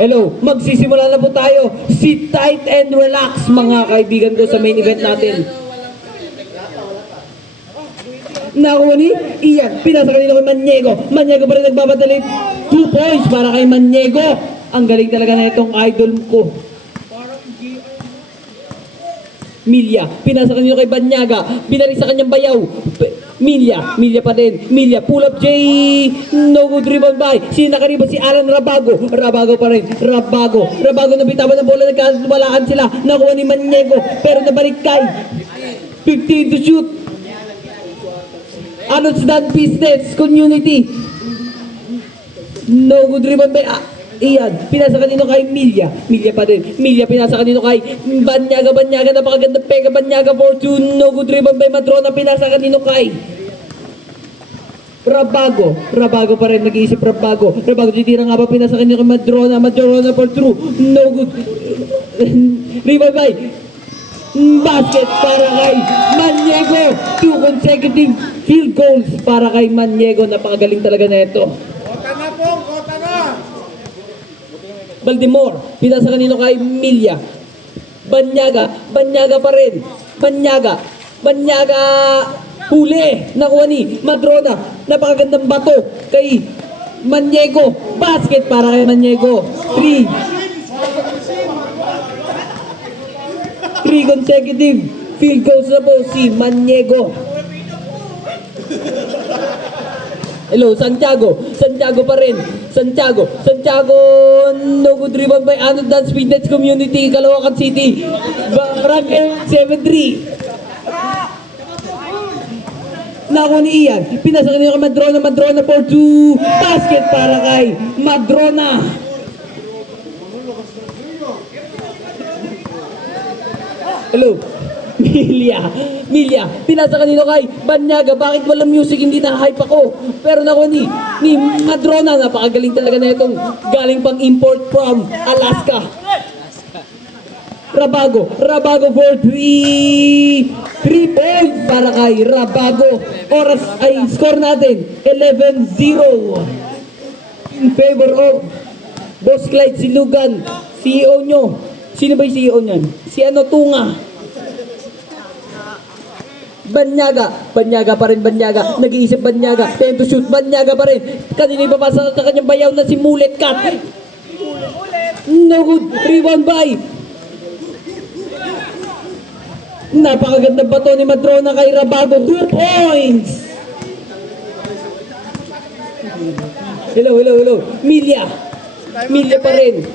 Hello, magsisimula na po tayo. Sit tight and relax mga kaibigan ko sa main event natin. Nakuha ni Ian, pinasa kanina kay Maniego. Maniego pa rin nagbabatali. 2 points para kay Maniego. Ang galing talaga na itong idol ko. Milya, pinasa kanina kay Banyaga. Binalik sa kanyang bayaw. Milya pa din. Milya, pull up J. No good rebound by. Nakariba si Alan Rabago. Rabago pa rin. Rabago na bitawan ng bola. Nagkawalaan sila. Nakuha ni Maniego. Pero nabalik kay 15 to shoot. Ano's done business. Community. No good rebound by Iyan, pinasa kanino kay Milya. Milya pa din. Milya pinasa kanino kay Banyaga. Napakaganda pega. Banyaga for 2. No good rebound by Madrona. Pinasa kanino kay Rabago pa rin. Nag-iisip Rabago titira nga ba. Pinasa kanino kay Madrona for 2. No good rebound by basket para kay Maniego. 2 consecutive field goals para kay Maniego. Napakagaling talaga na ito. Kota na! Baltimore, pinasa kanino kay Milya. Banyaga pa rin. Banyaga, huli. Nakuha ni Madrona. Napakagandang bato kay Maniego. Basket para kay Maniego. 3 consecutive field goals na po si Maniego. Hello, Santiago pa rin. Santiago, no good rebound by Ano Dance Fitness Community, Caloocan City. Rank 7-3. Nakuha ni Ian. Pinasa kanina kay Madrona for 2. Basket para kay Madrona. Hello. Milya, pinasa kanino kay Banyaga. Bakit walang music? Hindi na-hype ako. Pero nakuha ni Madrona. Napakagaling talaga na itong galing pang import from Alaska. Rabago for 3 points para kay Rabago. Oras ay score natin 11-0 in favor of Boss Clyde Silugan. CEO nyo. Sino ba yung CEO nyan? Si Tunga. Banyaga pa rin. Nag-iisip Banyaga. Time to shoot. Banyaga pa rin. Kanina ipapasa sa kanyang bayaw na si Mulet Cat. No good. Rebound by. Napakaganda bato ni Madrona kay Rabago. 2 points. Hello. Milya pa rin.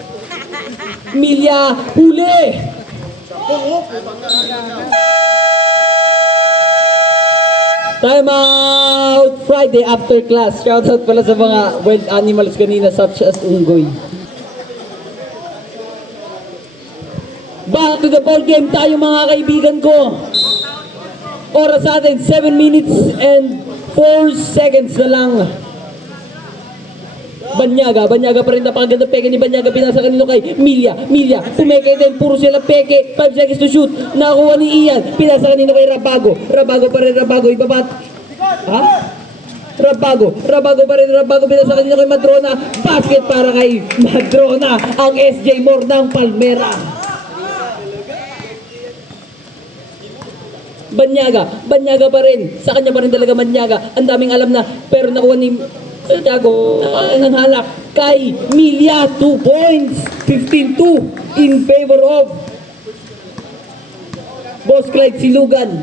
Milya, huli. Time out! Friday after class. Shoutout pala sa mga wild animals kanina such as unggoy. Back to the ball game tayo mga kaibigan ko. Oras sa atin, 7 minutes and 4 seconds na lang. Banyaga pa rin. Napakaganda peke ni Banyaga. Pinasa kanino kay Milya. Pumeke din. Puro sila peke. 5 seconds to shoot. Nakuha ni Ian. Pinasa kanino kay Rabago pa rin. Ibabat. Ha? Rabago pa rin. Pinasa kanino kay Madrona. Basket para kay Madrona. Ang SJ Moore ng Palmera. Banyaga pa rin. Sa kanya pa rin talaga Banyaga. Ang daming alam na. Pero nakuha ni Santiago ng halak kay Milya. 2 points. 15-2 in favor of Boss Clyde Silugan.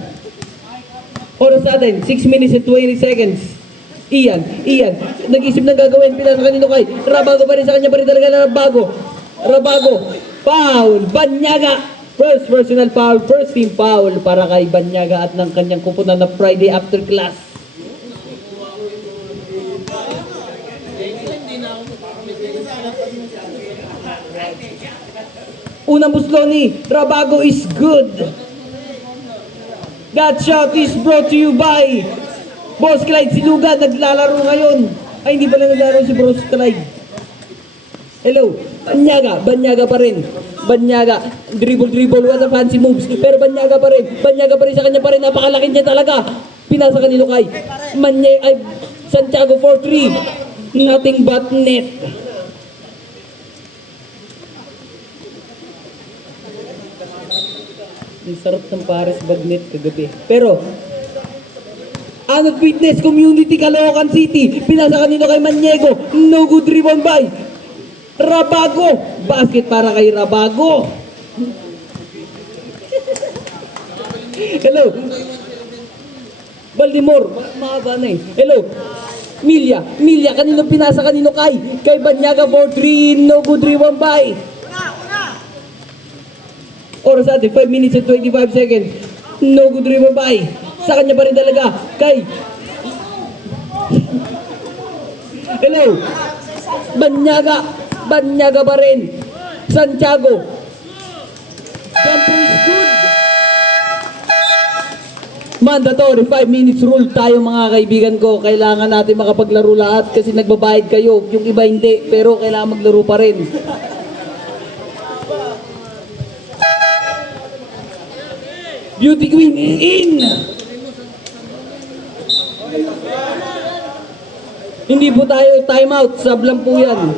Oras natin, 6 minutes and 20 seconds. Ian, nag-isip ng gagawin. Pinasa kanino kay Rabago pa rin. Sa kanya pa rin talaga na Rabago. Foul. Banyaga. First personal foul. First team foul para kay Banyaga at ng kanyang kupunan na Friday after class. Unang buslo ni Rabago is good. That shot is brought to you by Boss Clyde Silugan. Naglalaro ngayon. Ay, hindi pala naglalaro si Boss Clyde. Hello. Banyaga pa rin. Dribble, what a fancy moves. Pero Banyaga pa rin. Sa kanya pa rin. Napakalaki niya talaga. Pinasa kanino kay Santiago for 3. Nothing but net. Ang sarap ng Paris Bagnet kagabi. Pero, Anod Fitness Community Caloocan City. Pinasa kanino kay Maniego. No good rebound by Rabago. Basket para kay Rabago. Hello. Baltimore. Mahaba na eh. Hello. Milya. Milya. Kanino pinasa kanino kay? Kay Banyaga for 3. No good rebound by. Oras natin, 5 minutes and 25 seconds. No good rebound by. Sa kanya pa rin talaga. Kay. Hello. Banyaga. Banyaga pa rin. Santiago. Jumper is good. Mandatory 5 minutes rule tayo mga kaibigan ko. Kailangan natin makapaglaro lahat kasi nagbabayad kayo. Yung iba hindi, pero kailangan maglaro pa rin. Beauty Queen is in! Hindi po tayo timeout, sablang po yan.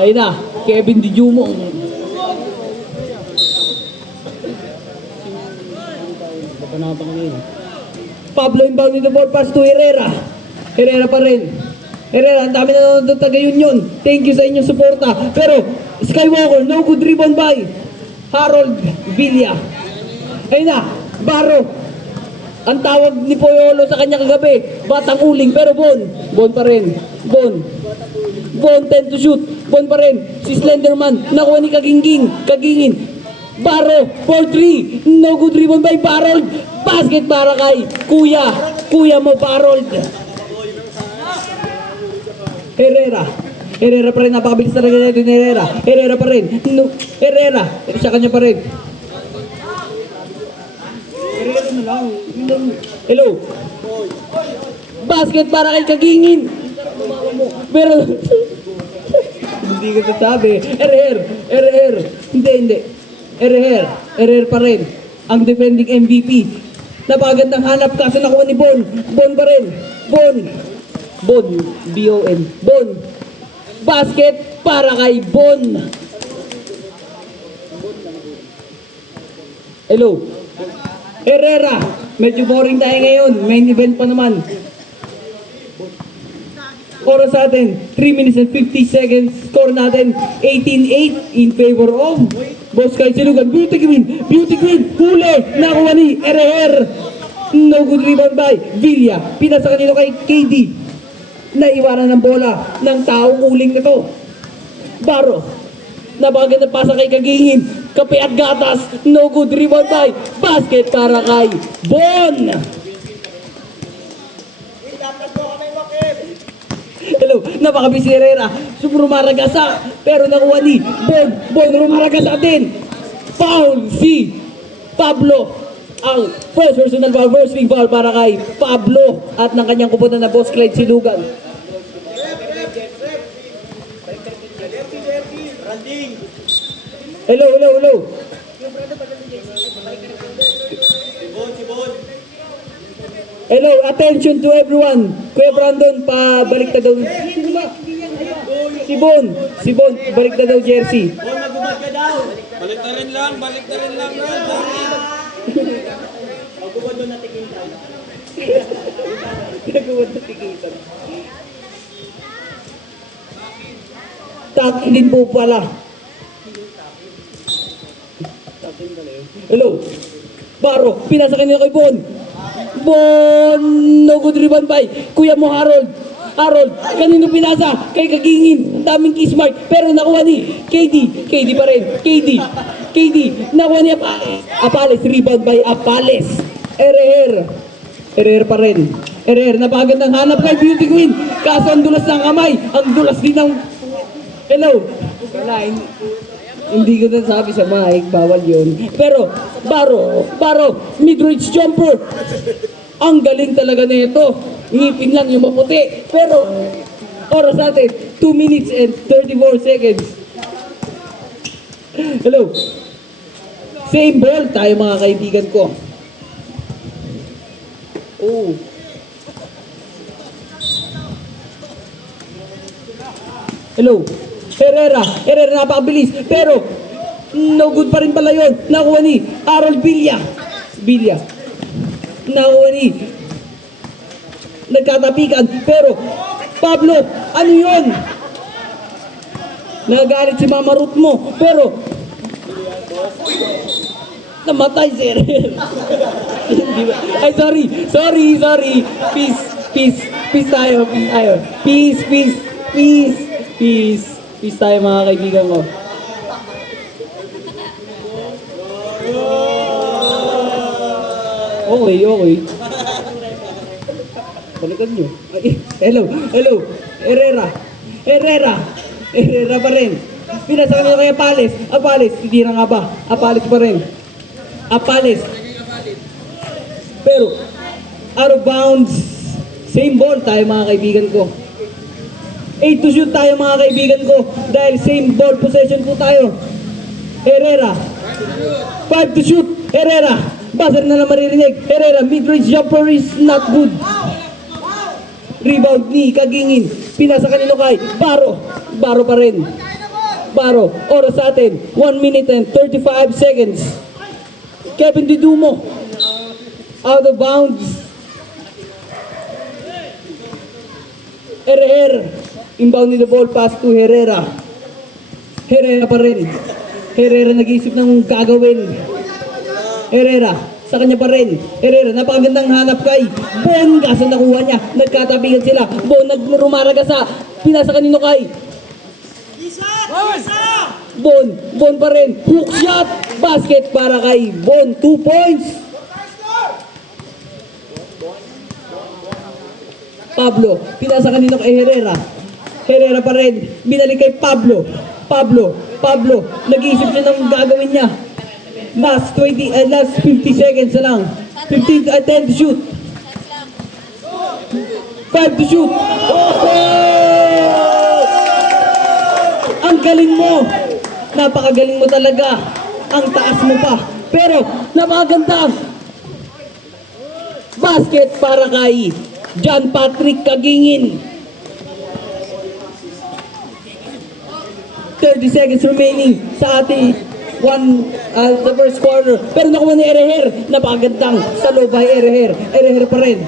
Ayun na, Kevin Di Jumong. Pablo inbound in the ball pass to Herrera. Herrera pa rin. Herrera, ang dami na nanonood taga-Union. Thank you sa inyong suporta. Pero, Skywalker, no good rebound by Harold Villa. Ayun na, Baro. Ang tawag ni Poyolo sa kanya kagabi, batang uling, pero Bon. Bon pa rin. Bon. Bon, 10 to shoot. Bon pa rin. Si Slenderman, nakuha ni Kagingin. Baro, for 3. No good rebound by Barold. Basket para kay Kuya. Kuya mo, Barold. Herrera. Herrera pa rin. Napakabilis talaga natin ni Herrera. Herrera pa rin. No, Herrera. Siya kanya pa rin. Hello. Basket para kay Kagingin. Pero hindi ko sasabi. Herrera. Hindi. Herrera pa rin. Ang defending MVP. Napakagandang hanap kaso nakuha ni Bon. Bon pa rin. Bon. B-O-N. Bon. Basket para kay Bon. Hello. Herrera. Medyo boring tayo ngayon. Main event pa naman. Oras natin, 3 minutes and 50 seconds. Score natin, 18-8 in favor of Boss Kay Silugan. Beauty Queen. Huli. Nakuha ni Herrera. No good rebound by Villa. Pinasa kanino kay KD. Naiwanan ng bola ng taong uling nito. Baro. Napakaganda pasa kay Kagingin. Kape at gatas. No good rebound by. Basket para kay Bon. Hello, napakabis si Herrera. Rumaragasa. Pero nakuha ni Bon rumaragasa din. Foul si Pablo. Ang first personal foul, first ring foul para kay Pablo. At ng kanyang kupunan na Boss Clyde Silugan. Hello. Hello, attention to everyone. Kuya Brandon, pabalik na daw. Sino ba? Si Bon, balik na daw jersey. Balik na rin lang. Magubad doon na tikitan. Nagubad na tikitan. Taki din po pala. Hello. Baro, pinasa kanina kay Bon. Bon, no good rebound by Kuya mo Harold. Kanino pinasa? Kay Kagingin. Ang daming kiss mark. Pero nakuha ni KD pa rin. KD. Nakuha ni Apales. Rebound by Apales. Herrera pa rin. Napakagandang hanap kay Beauty Queen. Kaso ang dulas ng kamay. Ang dulas din ng... Hello. Wala, hindi ko na sabi sa mic. Bawal yun. Pero, Baro. Mid-range jumper. Ang galing talaga nito. Ngipin lang yung maputi. Pero, oras natin, 2 minutes and 34 seconds. Hello. Same ball tayo mga kaibigan ko. Oh. Hello. Herrera napakabilis. Pero, No good pa rin pala yun. Nakuha ni Harold Villa. Nakuha ni. Nagkatapikan. Pero, Pablo, ano yun? Nagagalit si Mama Ruth mo. Pero, namatay si Herrera. Ay, sorry. Peace tayo. Peace tayo mga kaibigan ko. Okay. Balikan nyo. Ay, hello. Herrera pa rin. Pinasama nyo kay Apales. Titira nga ba? Apales pa rin. Pero, out of bounds. Same ball tayo mga kaibigan ko. 8 to shoot tayo mga kaibigan ko. Dahil same ball possession po tayo. Herrera. 5 to shoot. Herrera. Buzzer na lang maririnig. Herrera, mid-range jumper is not good. Rebound ni Kagingin. Pinasa kanino kay Baro pa rin. Oras sa atin. 1 minute and 35 seconds. Kevin Didumo. Out of bounds. Herrera. Inbound ni the ball pass to Herrera. Herrera pa rin. Herrera nag-iisip ng gagawin. Herrera, sa kanya pa rin. Herrera, napakagandang hanap kay Bon. Kaso nakuha niya. Nagkatabigan sila. Bon, nagmumaraga sa pinasa kanino kay Bon pa rin. Hook shot. Basket para kay Bon. 2 points. Pablo, pinasa kanino kay Herrera. Herrera pa rin. Binalik kay Pablo. Nag-iisip siya ng gagawin niya. Last 50 seconds na lang. 10 to shoot. 5 to shoot. Ang galing mo. Napakagaling mo talaga. Ang taas mo pa. Pero, napakaganda. Basket para kay John Patrick Kagingin. 30 seconds remaining sa ating the first quarter. Pero nakuha ni Herrera. Napakagandang salubay Herrera. Herrera pa rin.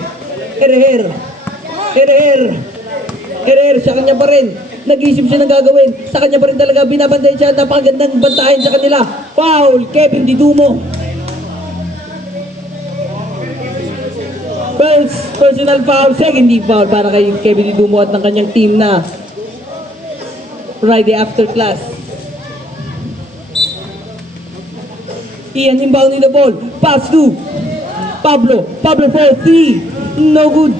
Herrera sa kanya pa rin. Nag-iisip siya ng gagawin. Sa kanya pa rin talaga. Binabantay siya. Napakagandang bantayan sa kanila. Foul. Kevin Didumo. First personal foul. Second team foul para kay Kevin Didumo at ng kanyang team na Friday after class. Ian inbound in the ball. Pass to Pablo. Pablo for 3. No good.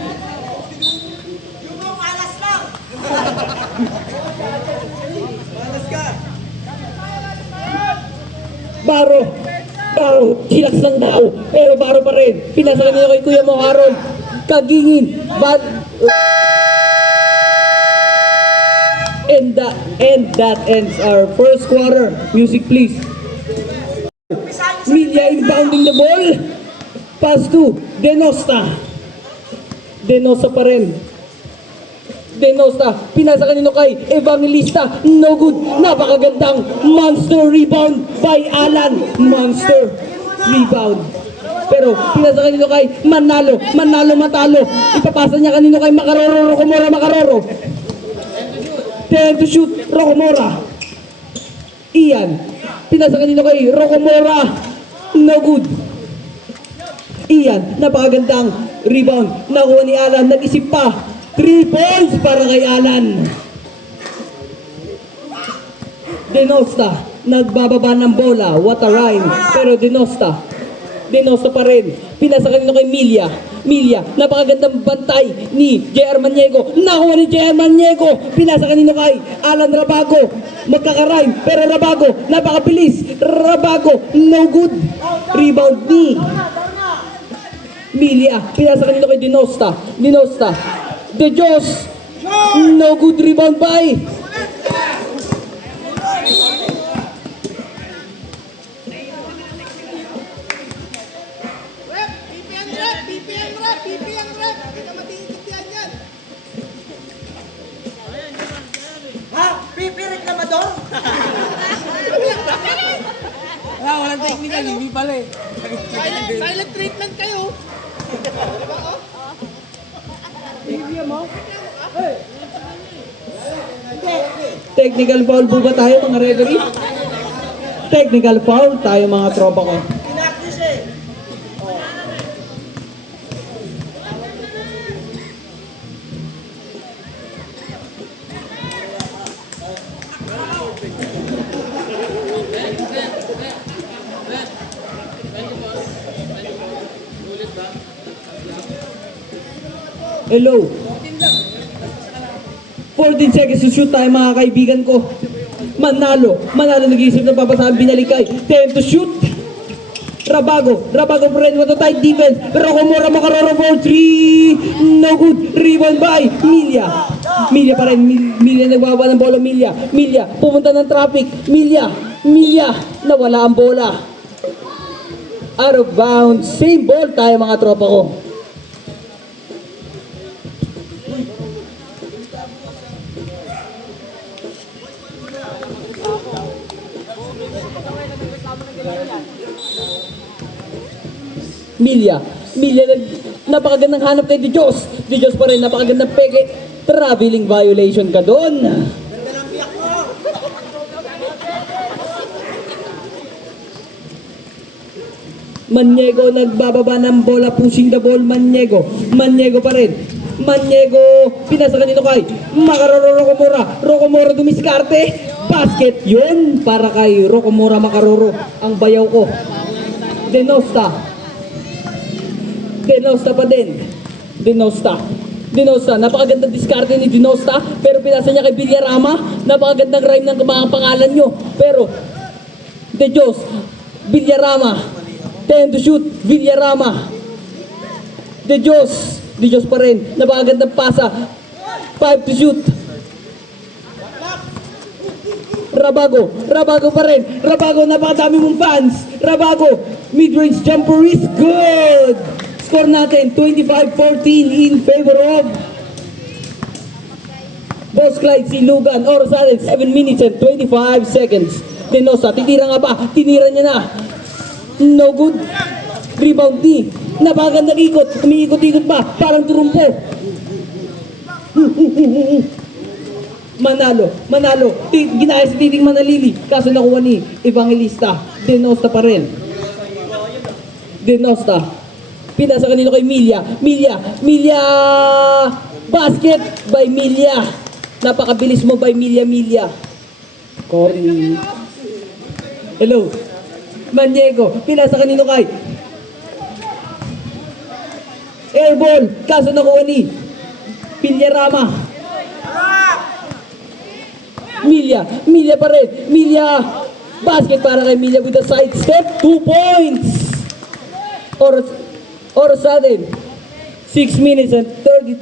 Baro. Chillax lang daw. Pero Baro pa rin. Pinasa nila kay Kuya mo, Harold. Kagingin. And that ends our first quarter. Music please. Media inbounding the ball. Pass to Denosta pa rin. Pinasa kanino kay Evangelista. No good. Napakagandang monster rebound by Alan. Monster rebound. Pero pinasa kanino kay Manalo matalo. Ipapasa niya kanino kay Makaroro. 10 to shoot. Rocomora. Ian. Pinasa kanino kay Rocomora. No good. Ian. Napakagandang rebound. Nakuha ni Alan. Nag-isip pa. 3 points para kay Alan. Denosta. Nagbababa ng bola. What a rhyme. Pero Denosta pa rin. Pinasa kanino kay Milia. Napakagandang bantay ni J.R. Maniego. Nakuha ni J.R. Maniego. Pinasa kanino kay Alan Rabago. Magkakarime. Pero Rabago. Napakabilis. Rabago. No good. Rebound ni Milia. Pinasa kanino kay Denosta. De Jos. No good. Rebound by Ha? Pipi reklamador? walang technical, hindi pala eh. Silent treatment kayo. Technical foul po ba tayo mga referee? Technical foul tayo mga tropa ko. Hello. 14 seconds to shoot tayo mga kaibigan ko. Manalo nag-iisip ng papasahan, binalikay. 10 to shoot. Rabago pa rin, to tight defense. Pero Komora makaroro for 3. No good. Rebound by Milya pa rin. Milya nagbaba ng bola. Milya pumunta ng traffic. Milya nawala ang bola. Out of bounds. Same ball tayo mga tropa ko. Milya napakagandang hanap kay De Dios pa rin, napakagandang peke. Traveling violation ka doon. Maniego nagbababa ng bola, pushing the ball. Maniego pa rin. Pinasa kanino kay Rokomora dumiskarte. Basket yun para kay Rokomora Makaroro. Ang bayaw ko. Denosta pa din. Denosta, napakagandang diskarte ni Denosta, pero pinasa niya kay Villarama. Napakagandang rhyme ng mga pangalan nyo. Pero, De Dios, Villarama, 10 to shoot, Villarama. De Dios pa rin, napakagandang pasa, 5 to shoot. Rabago pa rin. Napakadami mong fans. Rabago, mid-range jumper is good. Score natin, 25-14 in favor of Boss Clyde Silugan. Oras natin, 7 minutes and 25 seconds. Denosa, titira nga ba? Tinira niya na. No good. Rebound ni. Napakagandang ikot. Umiikot-ikot pa. Parang turumpo. Manalo. Ginaya si Titing Manalili. Kaso nakuha ni Evangelista. Denosta pa rin. Pinasa kanino kay Milya. Basket by Milya. Napakabilis mo by Milya. Corny. Hello. Maniego. Pinasa kanino kay airball. Kaso nakuha ni Villarama. Milya pa rin. Basket para kay Milya with a side step. 2 points. Oras natin, 6 minutes and 30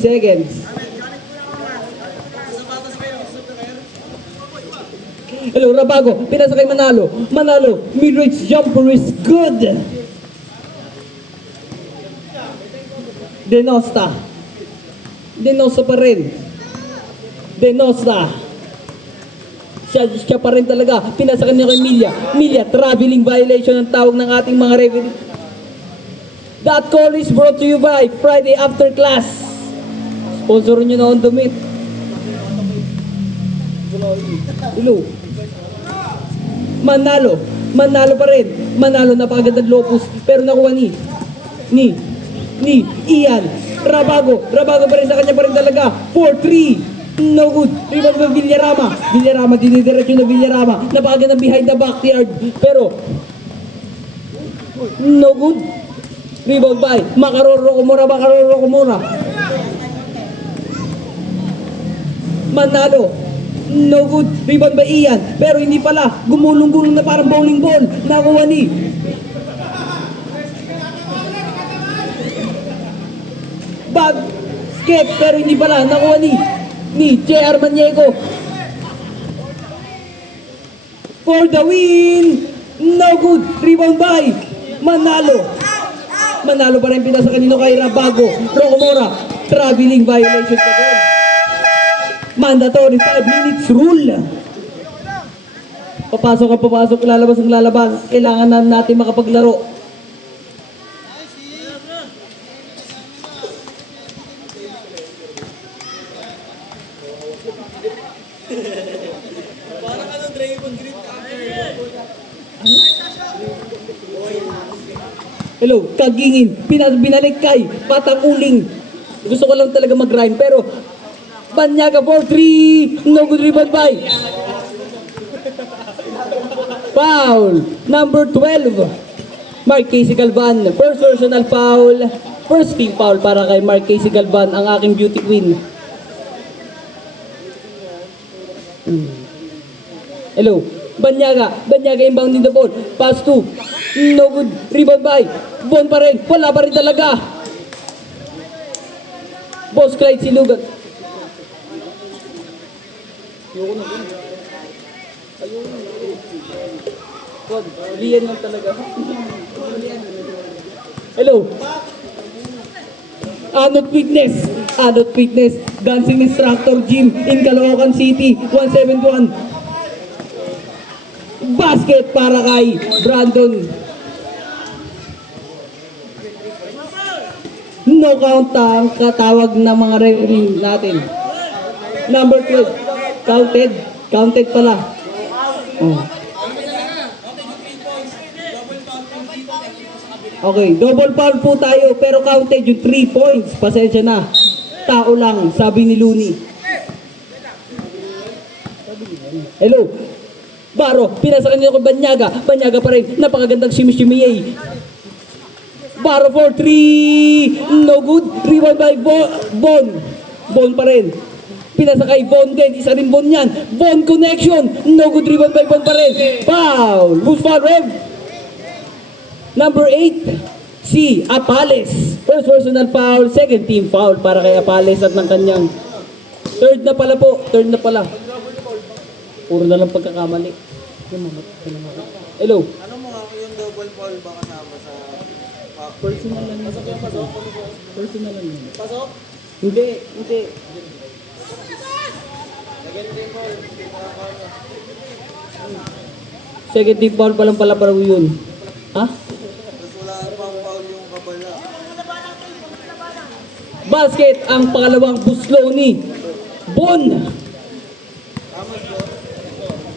seconds. Hello, Rabago. Pinasa kay Manalo. Mid-range jumper is good. Denosta pa rin. Siya pa rin talaga. Pinasa kanya kay Milya, traveling violation ang tawag ng ating mga referee. That call is brought to you by Friday After Class. Sponsor nyo na on the meet. Hello. Manalo pa rin. Napakagandang lopus. Pero nakuha ni Ian. Rabago pa rin, sa kanya pa rin talaga. 4-3. No good. Rebound by Villarama. Dinidiretso na Villarama. Napakagandang behind the backyard. Pero no good. Rebound by Makaroro Komora. Manalo. No good. Rebound by Ian. Pero hindi pala. Gumulong-gulong na parang bowling ball. Nakuha ni basket. Pero hindi pala. Nakuha ni JR Maniego. For the win. No good. Rebound by Manalo pa rin, pinasa kanino kay Rabago. Rokomora, traveling violation ka doon. Mandatory 5 minutes rule. Papasok, lalabas ang lalabas. Kailangan na natin makapaglaro. Hello, kagingin, binalik kay Batang Uling. Gusto ko lang talaga mag-rhyme, pero Banyaga for 3, no good rebound by. Foul, number 12, Mark Casey Galvan. First personal foul, first team foul para kay Mark Casey Galvan, ang aking beauty queen. Hello, Banyaga inbounding the ball, pass to, no good, rebound by, Bon pa rin, wala pa rin talaga. Boss Clyde Silugan. Lian lang talaga. Hello. Anot Fitness, dancing instructor gym in Caloocan City, 171. Basket para kay Brandon. No count ang katawag ng mga referee natin. Number 12, counted pala. Oh. Okay, double foul po tayo pero counted yung 3 points. Pasensya na. Tao lang, sabi ni Looney. Hello. Baro, pinasa kanina ko Banyaga pa rin. Napakagandang shimmy-shimmy. Baro for 3, no good. Rebound by Bon pa rin. Pinasa kay Von din, isa rin Bon yan. Von connection, no good. Rebound by Bon pa rin. Foul, who's foul, Rev? Number 8, si Apales. First personal foul, second team foul para kay Apales at ng kanyang third na pala. Puro na lang pagkakamali. Hello. Ano mo yung double foul ba kasama sa... Personal lang. Pasok? Personal lang. Pasok? Hindi. Second team foul pa lang pala para yun. Ha? Tapos wala pang foul yung kabala. Basket ang pangalawang buslo ni Bon.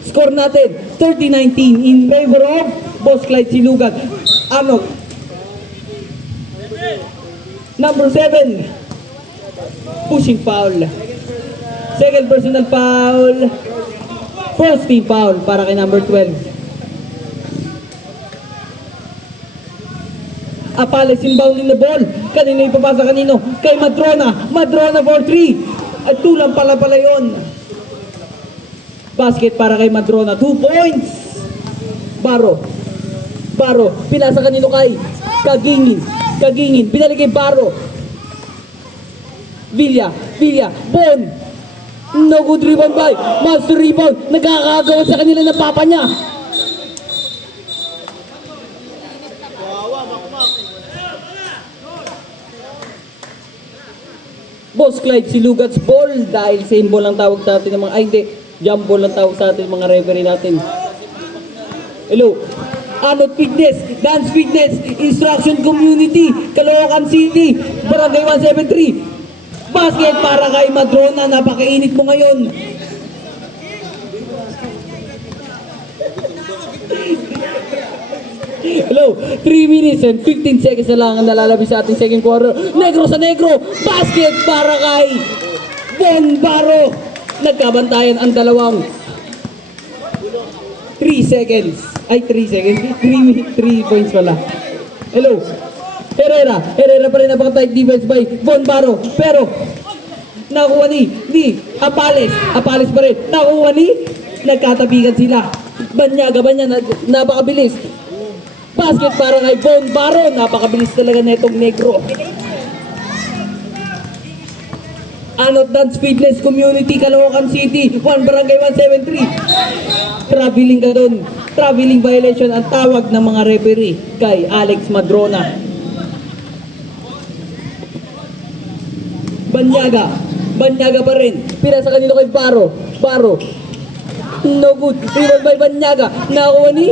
Score natin 30-19 in favor of Boss Clyde Silugan. Anok. Number 7, pushing foul. Second personal foul. First team foul para kay number 12. Apales inbounding the ball. Kanino ipapasa kanino? Kay Madrona for 3. At tulang pala yun. Basket para kay Madrona. 2 points. Baro. Pinasa kanino kay Kagingin. Binalik kay Baro. Villa. Bon. No good rebound by. Master rebound. Nagkakagawa sa kanila ng papa niya. Boss Clyde Silugats ball dahil same ball ang tawag sa atin ng mga jump ball ang tawag sa atin ng mga referee natin. Hello. Anot Fitness, Dance Fitness, Instruction Community, Caloocan City, Barangay 173. Basket para kay Madrona, napakainit mo ngayon. Hello, 3 minutes and 15 seconds na lang ang nalalabi sa ating second quarter. Negro sa negro, basket para kay Bon Baro. Nagkabantayan ang dalawang 3 seconds. 3 points pala. Hello, Herrera pa rin napaka-tight defense by Bon Baro. Pero, nakuha ni Apales pa rin. Nakuha ni, nagkatabigan sila. Banyaga, napakabilis. Basket para kay Bon Baro. Napakabilis talaga na itong negro. Anot Dance Fitness Community, Caloocan City, 1 Barangay 173. Traveling ka doon. Traveling violation ang tawag ng mga referee kay Alex Madrona. Banyaga pa rin. Pinasa kanino kay Baro. no good. Rebound by Banyaga, nakuha ni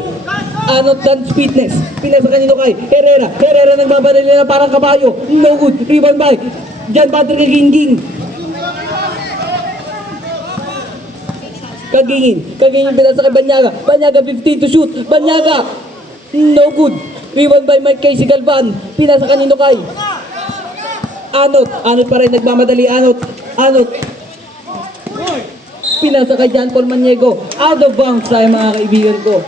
Anot Dance Fitness. Pinasa kanino kay Herrera. Herrera nagbabadali na parang kabayo. No good. Rebound by John Patrick Kaginging. Kagingin pinasa kay Banyaga. Banyaga 50 to shoot. Banyaga, no good. Rebound by Mike Casey Galvan. Pinasa kanino kay Anot pa rin nagmamadali. Anot. Pinasa kay John Paul Maniego. Out of bounds tayo mga kaibigan ko.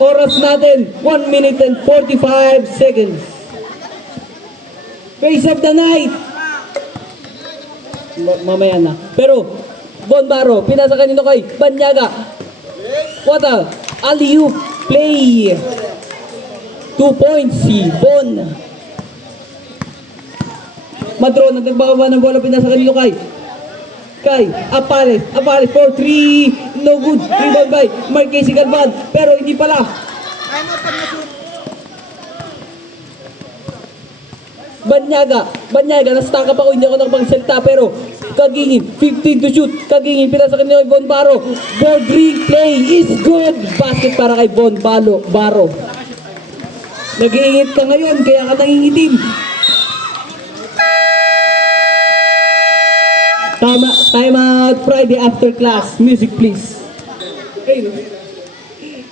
Oras natin, 1 minute and 45 seconds. Face of the night. Mamaya na. Pero, Von Barro, pinasa kanino kay Banyaga. What a alley-oop play. 2 points si Von. Madron, nagbababa ng bola, pinasa kanino kay Apales for 3, no good. Rebound by Marquez Galvan, pero hindi pala. Banyaga, nastaka pa ako, hindi ako nakapagsalita, pero Kagingin, 15 to shoot. Kagingin, pinasa kanino kay Von Barro. Board ring play is good. Basket para kay Von Barro. Nag-iingit ka ngayon, kaya ka nangingitim. Time out, Friday after class. Music please. Hey,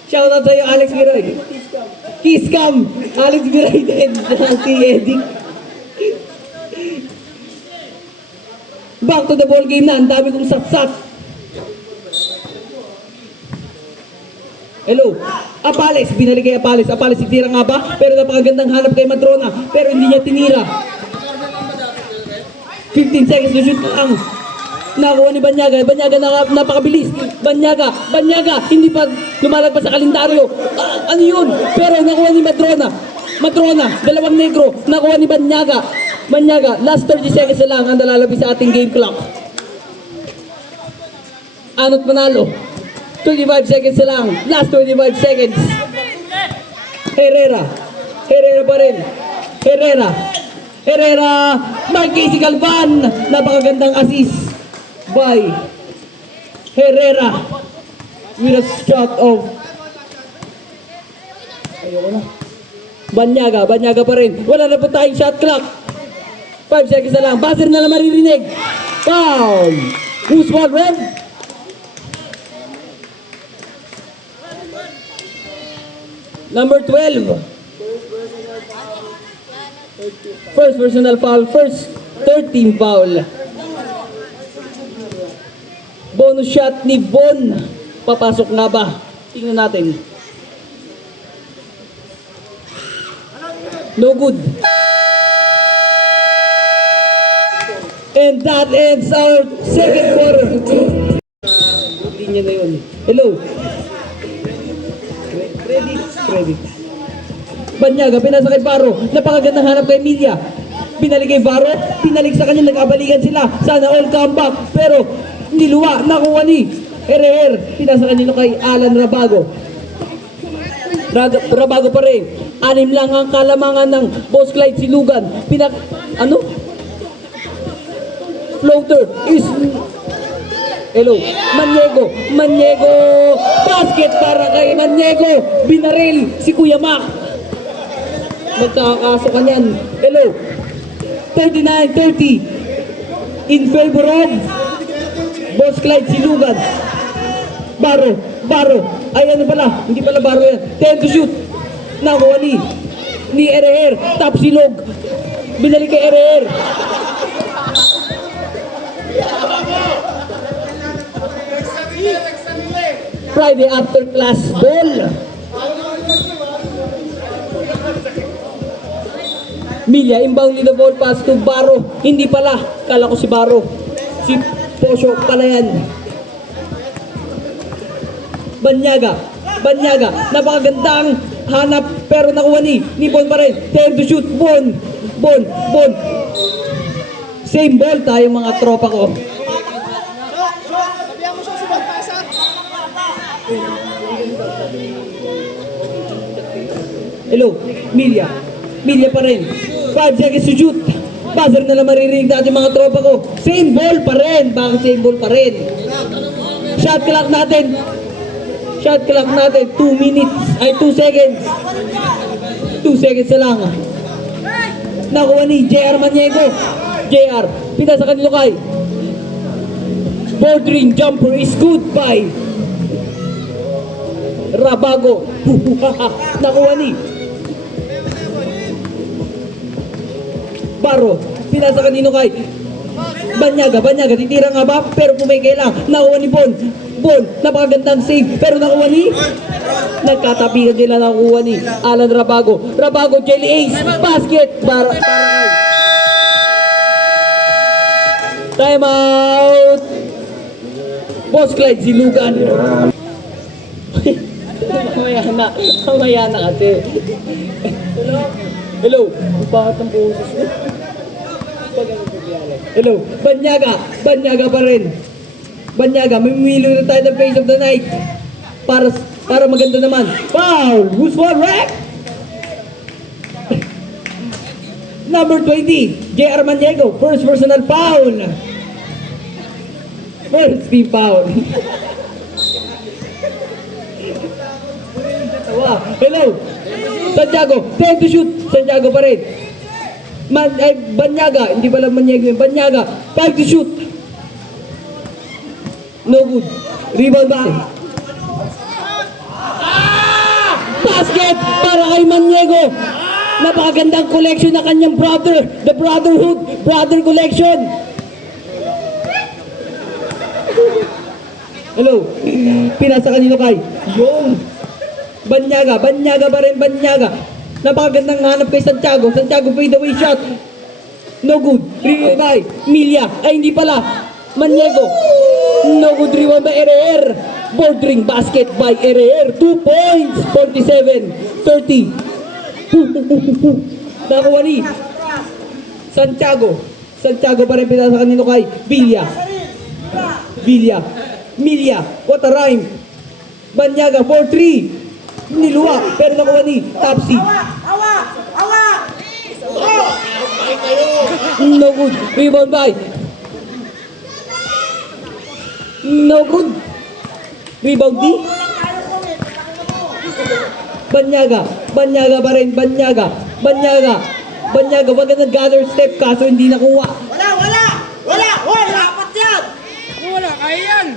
shout out sa'yo, Alex Giroy. Kiss cam. Alex Giroy din. Si Eddie. Back to the ball game na. Ang dami kong satsat. Hello. Apales. Binalik kay Apales. Apales, itira nga ba? Pero napakagandang hanap kay Madrona. Pero hindi niya tinira. 15 seconds to shoot lang. Nakuha ni Banyaga. Banyaga napakabilis. Banyaga, hindi pa lumalagpas sa kalendaryo. Ano yun? Pero nakuha ni Madrona, dalawang negro. Nakuha ni Banyaga, last 30 seconds na lang ang nalalabis sa ating game clock. Anot manalo. 25 seconds na lang. Last 25 seconds. Herrera pa rin. Herrera, Marquez Galvan. Napakagandang assist by Herrera with a shot of Banyaga pa rin. Wala na po tayong shot clock. 5 seconds na lang. Buzzer na lang maririnig. Foul. Who's foul, Red? Number 12. First personal foul. First 13 foul. Bonus shot ni Von. Papasok nga ba? Tingnan natin. No good. And that ends our second quarter. Linya na yun. Hello. Credit. Banyaga, pinasa kay Barro. Napakagandang hanap kay Emilia. Binalik kay Barro. Pinalik sa kanya. Nagkabalikan sila. Sana all comeback. Pero niluwa. Nakuha ni Herrera. Pinasa kanino kay Alan Rabago. Rabago pa rin. 6 lang ang kalamangan ng Boss Clyde Silugan. Floater is... Hello. Maniego. Basket para kay Maniego. Binaril si Kuya Mac. Magkakaso ka niyan. Hello. 39-30. In favor of Boss Clyde Silugan. Barro. Ay, ano pala? Hindi pala Barro yan. 10 to shoot. Nakuha ni Herrera. Top silog. Binalik kay Herrera. Friday after class ball. Milya, inbound the ball pass to Barro. Hindi pala. Kala ko si Barro. Si Posyo pala yan. Banyaga. Napakagandang hanap pero nakuha ni Bon pa rin. 10 to shoot. Bon. Same ball tayo mga tropa ko. Sabihan mo siya si Bagpasa. Hello, Milya pa rin. 5 seconds to shoot. Buzzer na lang maririnig natin mga tropa ko. Same ball pa rin. Bakit same ball pa rin? Shot clock natin. Shot clock natin. 2 minutes. Ay, 2 seconds. 2 seconds na lang. Nakuha ni JR Maniego. JR, pinasa kanilo kay. Bordering jumper is good by Rabago. Nakuha ni Baro. Pinasa kanino kay Banyaga. Banyaga, titira nga ba? Pero pumikay lang. Nakuha ni Bon. Bon, napakagandang save. Pero nakuha ni nagkatapigan nila, nakuha ni Alan Rabago. Rabago, Jelly Ace. Basket. Para kay time out. Boss Clyde Zilugan. Mamaya na kasi. Hello. Bakit ang boses mo? Hello. Banyaga. Banyaga pa rin. Banyaga. Mamimili na tayo ng face of the night. Para maganda naman. Foul. Who's for wreck? Number 20. JR Maniego. First personal foul. First team foul. Hello. Santiago. 10 to shoot. Santiago pa rin. Banyaga. Hindi pala Maniego yun. Banyaga. 5 to shoot. No good. Rebound ba? Basket para kay Maniego. Napakagandang collection ng kanyang brother. The Brotherhood. Brother collection. Hello. Pinasa kanino kay? Yung Banyaga. Banyaga pa rin. Banyaga. Napakagandang hanap kay Santiago. Santiago fade away shot. No good. Rebound by Milia. Ay, hindi pala. Maniego. No good. Rebound by Ereer. Bordering basket by Ereer. 2 points. 47-30. Nakuha ni Santiago. Santiago pa rin pinasa kanino kay Villa. Villa. Milia. What a rhyme. Banyaga 4-3. Niluwa. Pero nakuha ni Tapsi. No good. Rebound by. No good. Rebound di. Banyaga. Banyaga pa rin. Banyaga. Banyaga. Banyaga. Wag na gather step kaso hindi nakuha. Wala! Dapat yan! Wala, kaya yan!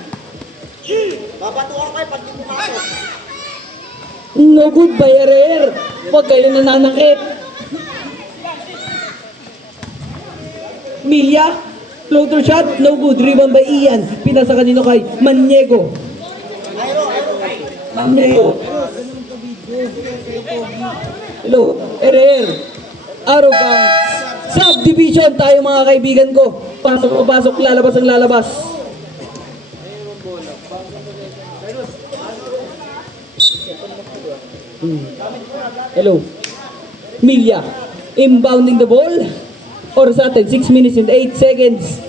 Babatuhan kayo pag di pumasok. No good by Ereer. Huwag kayo nananakit. Milia. Floater shot. No good. Rebound by Ian. Pinasa kanino kay Maniego. Maniego. Hello. Ereer. Out of bounds. Subdivision tayo mga kaibigan ko. Pasok, lalabas ang lalabas. Hello. Milia. Inbounding the ball. Oras natin, 6 minutes and 8 seconds.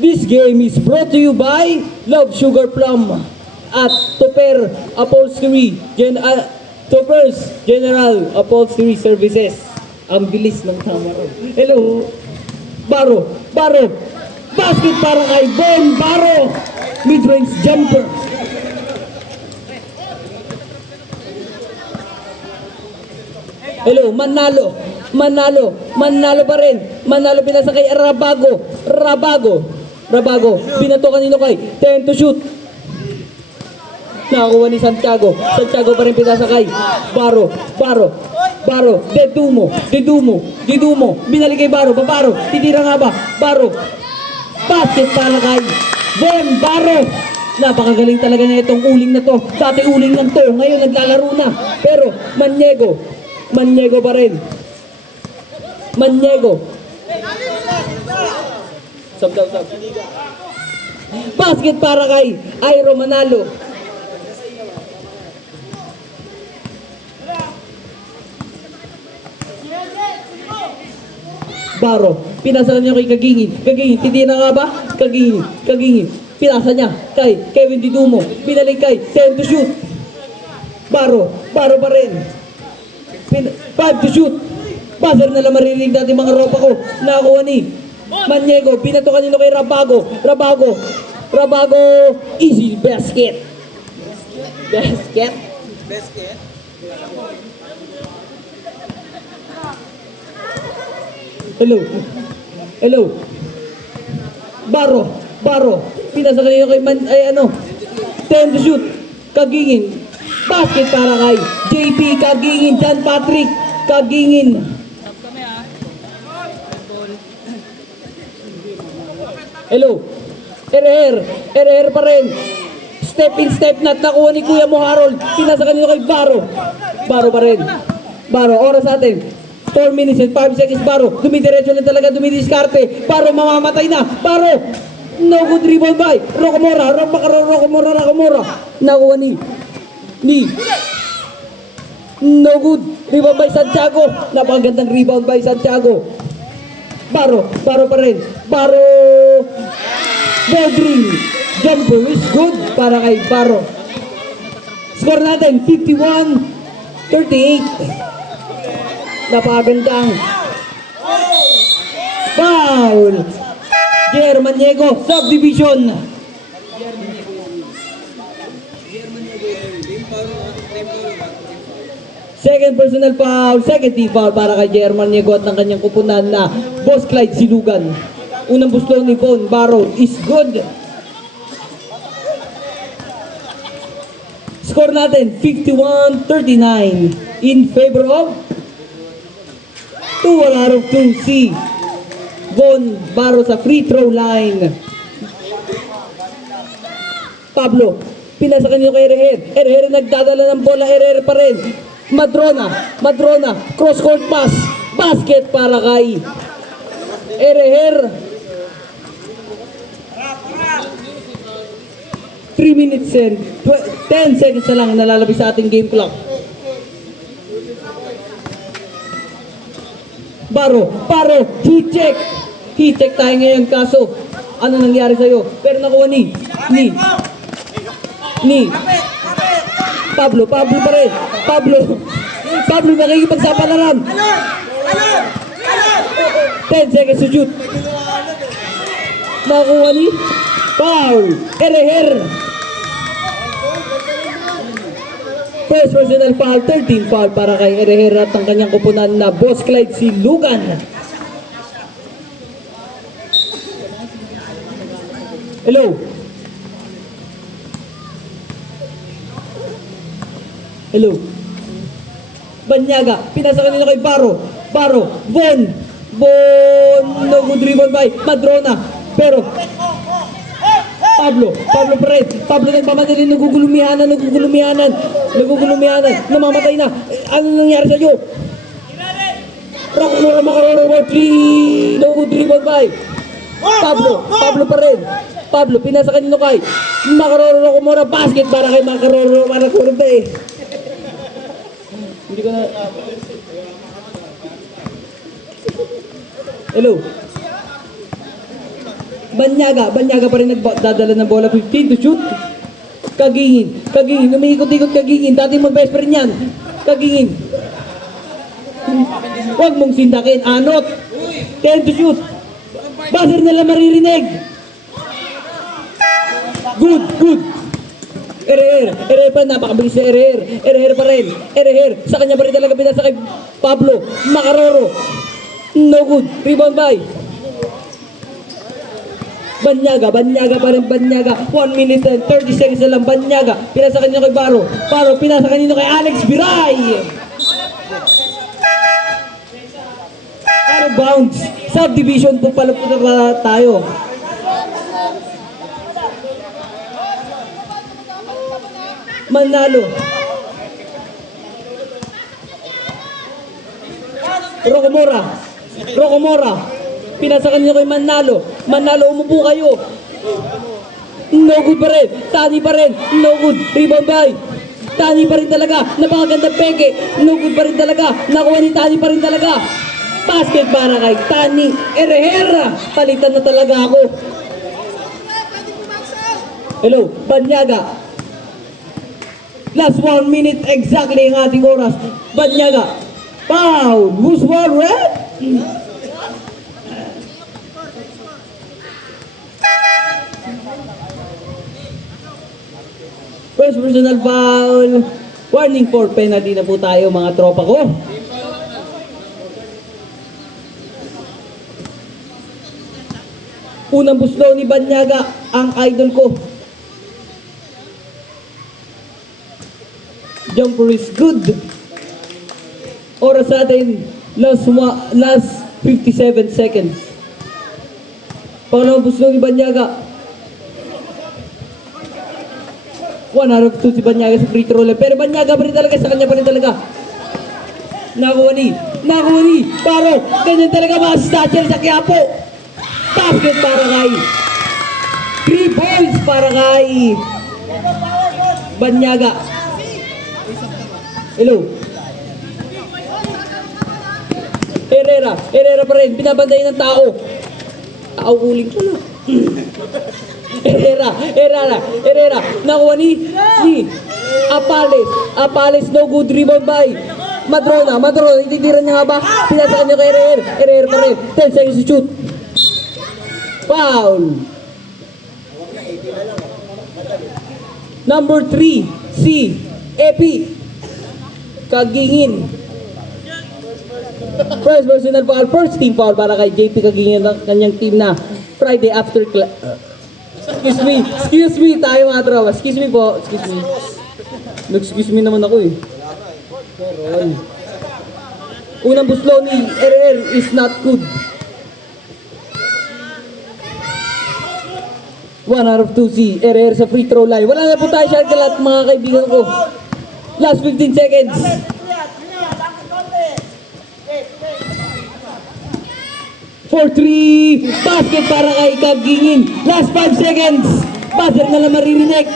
This game is brought to you by Love Sugar Plum at Topper Upholstery. Topper's General Upholstery Services. Ang bilis ng tama ron. Hello. Baro. Basket para kay Bon Baro. Mid-range jumper. Hello, Manalo pa rin. Manalo pinasa kay Rabago. Binato kanino kay 10 to shoot. Nakakuha ni Santiago. Santiago pa rin pinasa kay Baro. Dedumo. Binalik kay Baro. Titira nga ba? Baro. Basket para kay Bon Baro. Napakagaling talaga na itong uling na to. Dati uling lang to. Ngayon naglalaro na. Pero Maniego pa rin. Sub. Basket para kay Airo Manalo. Baro. Pinasa niya kay Kagingin. Titira nga ba? Kagingin. Pinasa niya kay Kevin Didumo. Binalik kay 10 to shoot. Baro pa rin. 5 to shoot. Buzzer na lang maririnig natin mga ropa ko. Nakakuha ni Maniego. Binato kanino kay Rabago. Rabago. Easy basket. Basket. Basket. Hello. Baro. Pinasa kanino kay 10 to shoot. Kagingin. Basket para kay JP Kagingin. John Patrick Kagingin. Hello. Erer pa rin. Step in, step not. Nakuha ni Kuya mo Harold. Pinasa kanino kay Baro pa rin. Oras natin. 4 minutes and 5 seconds. Baro. Dumidiretso na talaga. Dumidiskarte. Baro mamamatay na. No good rebound by Rocamora. Nakuha ni no good rebound by Santiago. Napakagandang rebound by Santiago. Baro pa rin. Boldring. Jumper is good para kay Baro. Score natin 51-38. Napakagandang foul. Jer Maniego, subdivision. Second personal foul, second team foul para kay Jer Maniego at ng kanyang kupunan na Boss Clyde Silugan. Unang busto ni Von Baro is good. Score natin 51-39 in favor of 2 out of 2 C. Von Baro sa free throw line. Pablo, pinasa kanino kay Erer nagdadala ng bola, Erer pa rin. Madrona, cross court pass, basket para kay Erer. 3 minutes and 10 seconds na lang nalalabis sa ating game clock. Baro, heat check tayo ngayon, kaso ano nangyari sa'yo? Pero nakuha ni Pablo pa rin. Pablo nakikipagsapalaran. 10 seconds to shoot. Nakuha ni foul. Erer. First personal foul, 13 foul para kay Erer at ang kanyang kupunan na Boss Clyde Silugan. Hello. Banyaga, pinasa kanila kay Baro, Von, no good rebound by Madrona, pero Pablo pa rin. Pablo nagpamadali, nagugulumihanan, namamatay na. Ano nangyari sa'yo? Makaroro, 3, no good rebound by Pablo pa rin. Pablo, pinasa kanino kay Makaroro Kumura, basket para kay Makaroro Kumura eh. Hindi ko na... Hello. Banyaga pa rin nagdadala ng bola, 15 to shoot. Kagingin, umiikot-ikot Kagingin, dating mag-best friend yan. Kagingin. Huwag mong sindakin, anot. 10 to shoot. Buzzer na lang maririnig. Good. Erer pa, napakabilis na Erer pa rin. Sa kanya pa rin talaga pinasa kay Pablo. Makaroro. No good. Rebound by Banyaga pa rin. 1 minute and 30 seconds na lang. Banyaga, pinasa kanino kay Baro, pinasa kanino kay Alex Biray. Out of bounds. Subdivision po pala po tayo. Manalo. Rocamora. Pinasa kanino kay Manalo, umupo kayo. No good pa rin. Tani pa rin. No good. Rebound by Tani pa rin talaga. Napakagandang peke. No good pa rin talaga. Nakuha ni Tani pa rin talaga. Basket para kay Tani Herrera. Palitan na talaga ako. Hello, Banyaga. Last 1 minute exactly ang ating oras. Banyaga. Foul! Who's ball, red? First personal foul. Warning for penalty na po tayo mga tropa ko. Unang buslo ni Banyaga, ang idol ko. Jumper is good. Oras sa atin, last 57 seconds. Pangalawang buslo ni Banyaga. 1 out of 2 si Banyaga sa free throw line. Pero Banyaga pa rin talaga, sa kanya pa rin talaga. Nakuha ni, Paro, ganyan talaga mga statue sa Quiapo. Basket para kay 3 points para kay Banyaga. Hello. Herrera pa rin, binabantay ng tao. Tao uling ko na. Herrera, nakuha ni Apales, no good rebound by Madrona, ititira niya nga ba? Pinasa kanya kay Herrera pa rin, 10 seconds to shoot. Foul. Number 3, si Epi Kagingin. First personal foul, first team foul para kay JP Kagingin ng kanyang team na Friday after class. Excuse me tayo mga tropa. Excuse me po. Excuse me naman ako eh. Meron. Unang buslo ni RR is not good. 1 out of 2 si RR sa free throw line. Wala na po tayo siya kalat mga kaibigan ko. Last 15 seconds. For 3, basket para kay Kagingin. Last 5 seconds. Buzzer na lang maririnig.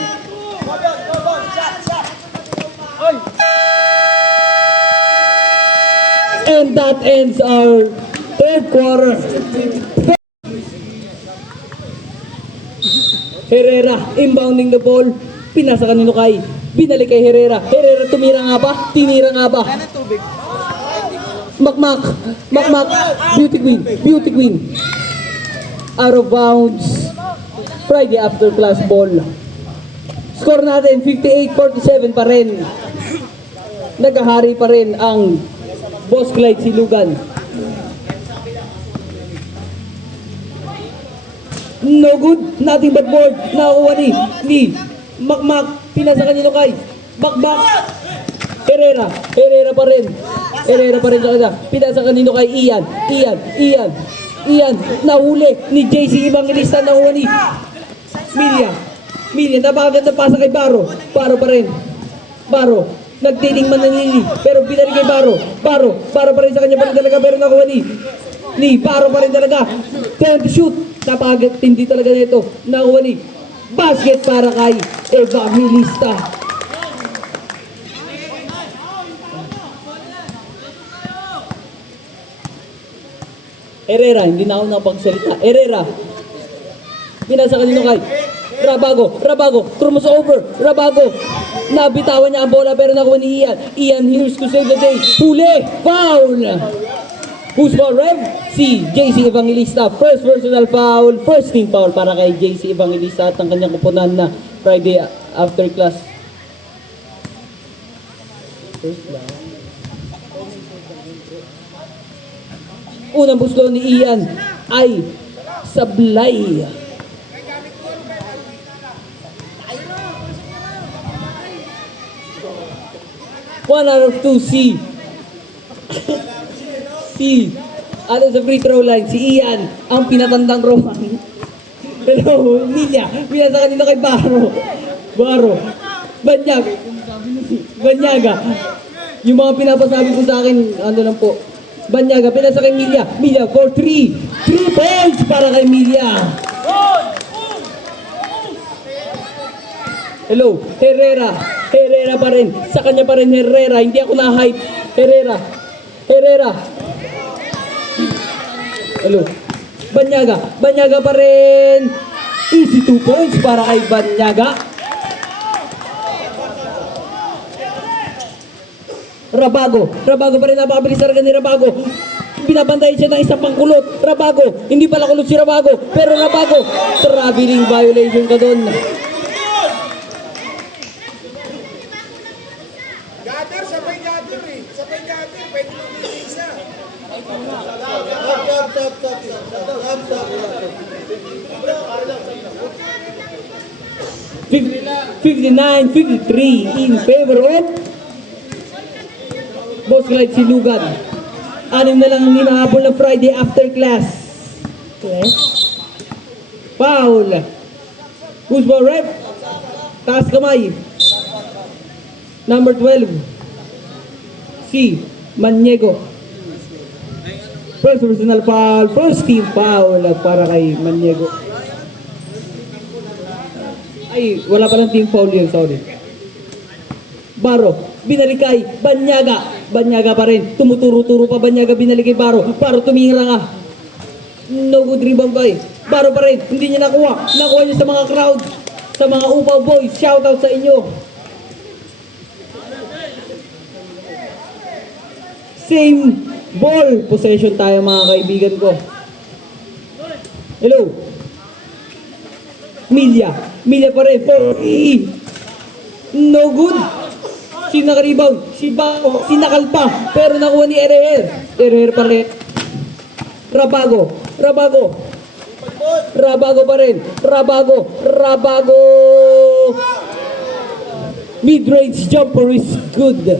And that ends our third quarter. Herrera inbounding the ball. Pinasa kanino kay. Binalik kay Herrera. Herrera tumira nga ba? Tinira nga ba? Makmak, beauty queen. Out of bounds. Friday after class ball. Score natin 58-47 pa rin. Nagahari pa rin ang Boss Clyde Silugan. No good, nothing but board. Nakuha ni Makmak. Pinasa kanino kay Bakbak. Herrera pa rin sa kanya. Pinasa kanino kay Ian. Nahuli ni JC Evangelista. Nakuha ni Milya. Napakaganda pasa kay Baro pa rin. Nagtining man ng Lili, pero binalik kay Baro pa rin sa kanya pa rin talaga, pero nakuha ni Baro pa rin talaga. 10 to shoot. Napakatindi talaga nito. Nakuha ni basket para kay Evangelista. Herrera, hindi na ako nakapagsalita. Herrera, pinasa kanino kay Rabago, crossover, Rabago. Nabitawan niya ang bola pero nakuha ni Ian, here's to save the day. Huli, foul. Who's foul, Rev? Si JC Evangelista. First personal foul, first team foul para kay JC Evangelista at ang kanyang kupunan na Friday after class. First down. Unang buslo ni Ian ay sablay. One out of 2 si sa free throw line, si Ian, ang pinatandang Roman. Hello, Milya, pinasa kanina kay Baro, Banyaga. Yung mga pinapasabi ko sa akin, ano lang po, Banyaga, pinasa kay Milya for 3 points para kay Milya. Hello, Herrera pa rin. Sa kanya pa rin Herrera. Hindi ako na-hype. Herrera. Hello. Banyaga pa rin. Easy 2 points para kay Banyaga. Rabago pa rin, napakabilis talaga ni Rabago. Binabantayan siya ng isang pangkulot. Rabago, hindi pala kulot si Rabago, pero Rabago, traveling violation ka doon. Gather, sabay gather eh. Sabay gather, pwede mo isa. Stop. 59-53 in favor of Boss Clyde Silugan. Anim na lang ang hinahabol ng Friday after class. Foul. Who's ball, ref? Taas kamay. Number 12. Si Maniego. First personal foul. First team foul para kay Maniego. Ay, wala palang team foul yun, sorry. Baro, binalik kay Banyaga. Banyaga pa rin. Tumuturo-turo pa Banyaga, binalik kay Baro. Baro, tumira nga. No good rebound kay Baro pa rin. Hindi niya nakuha. Nakuha niya sa mga crowd. Sa mga upaw boys. Shoutout sa inyo. Same ball possession tayo mga kaibigan ko. Hello. Milya pa rin. No good. Si nakarebound. Si Bao. Sinakal pa. Pero nakuha ni Ereher. Ereher pa rin. Rabago pa rin. Rabago. Mid-range jumper is good.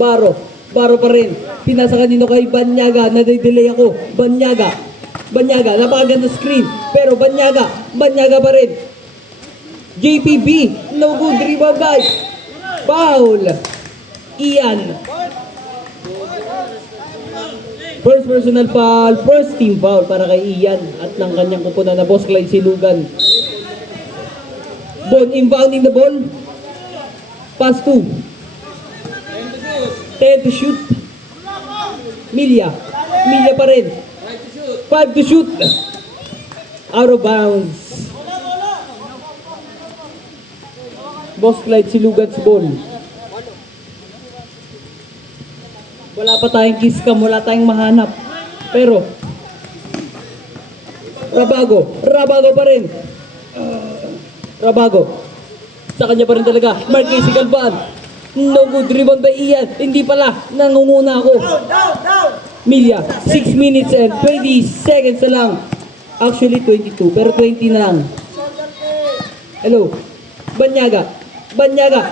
Baro pa rin. Pinasa kanino kay Banyaga. Nade-delay ako. Banyaga. Napakaganda screen. Pero Banyaga pa rin. JPB. No good rebound guys. Foul. Ian. First personal foul. First team foul para kay Ian. At ng kanyang kupunan na Boss Clyde Silugan. Bon inbounding the ball. Pass 2. 10 to shoot. Milya pa rin. 5 to shoot. Out of bounds. Boss Clyde Silugan's ball. Wala pa tayong kiss cam, wala tayong mahanap. Pero Rabago pa rin. Sa kanya pa rin talaga. Marquez Galvan. No good rebound by Ian. Hindi pala. Nangunguna ako. Milya. 6 minutes and 20 seconds na lang. Actually 22. Pero 20 na lang. Hello. Banyaga.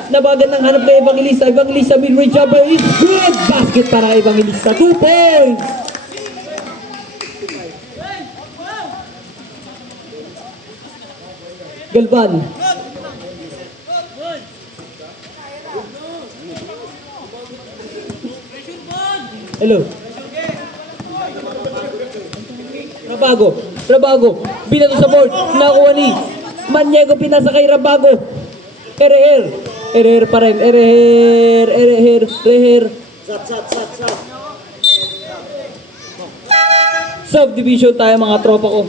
Nabagan ng hanap kay Evangelista. Evangelista mid-range jumper is good. Basket para kay Evangelista. 2 points. Galvan. Hello. Rabago. Binato sa board. Nakuha ni Maniego, pinasa kay Rabago. Ereher pa rin. Ereher. Subdivision tayo mga tropa ko.